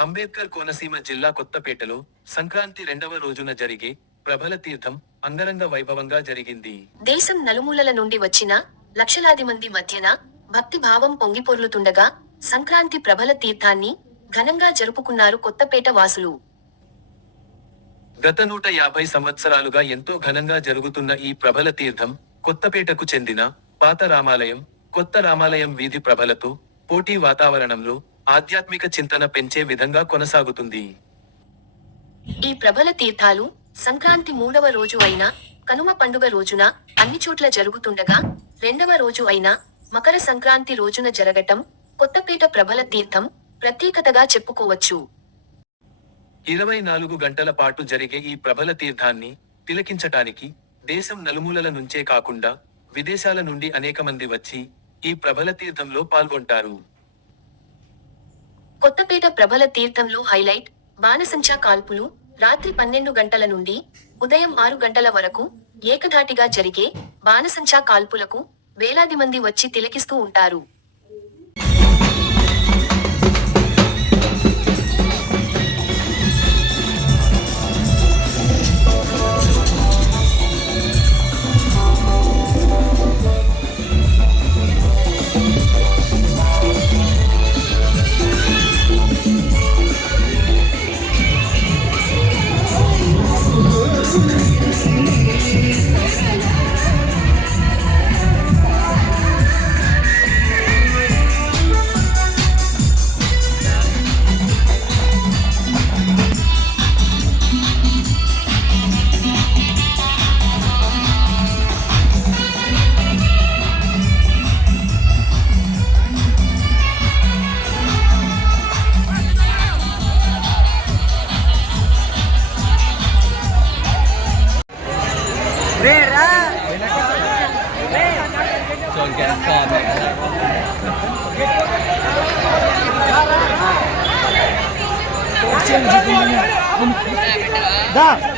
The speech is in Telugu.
అంబేద్కర్ కోనసీమ జిల్లా కొత్తపేటలో సంక్రాంతి రెండవ రోజున జరిగే ప్రభల తీర్థం అంగరంగ వైభవంగా జరిగింది. దేశం నలుమూలల నుండి వచ్చిన లక్షలాది మంది మధ్యన భక్తి భావం పొంగిపొర్లుతుండగా సంక్రాంతి ప్రభల తీర్థాన్ని ఘనంగా జరుపుకున్నారు కొత్తపేట వాసులు. గత 150 సంవత్సరాలుగా ఎంతో ఘనంగా జరుగుతున్న ఈ ప్రభల తీర్థం కొత్తపేటకు చెందిన పాత రామాలయం, కొత్త రామాలయం వీధి ప్రభలతో పోటీ వాతావరణంలో ఆధ్యాత్మిక చింతన పెంచే విధంగా కొనసాగుతుంది. ఈ ప్రభల తీర్థాలు సంక్రాంతి 3వ రోజు అయిన కనుమ పండుగ రోజున అన్ని చోట్ల జరుగుతుండగా, రెండవ రోజు అయిన మకర సంక్రాంతి రోజున జరగటం కొత్తపేట ప్రభల తీర్థం ప్రత్యేకతగా చెప్పుకోవచ్చు. 24 గంటల పాటు జరిగే ఈ ప్రభల తీర్థాన్ని తిలకించటానికి దేశం నలుమూలల నుంచే కాకుండా విదేశాల నుండి అనేక మంది వచ్చి ఈ ప్రభల తీర్థంలో పాల్గొంటారు. కొత్తపేట ప్రభల తీర్థంలో హైలైట్ బాణసంచా కాల్పులు రాత్రి 12 గంటల నుండి ఉదయం 6 గంటల వరకు ఏకధాటిగా జరిగే బాణసంచా కాల్పులకు వేలాది మంది వచ్చి తిలకిస్తూ ఉంటారు. Da.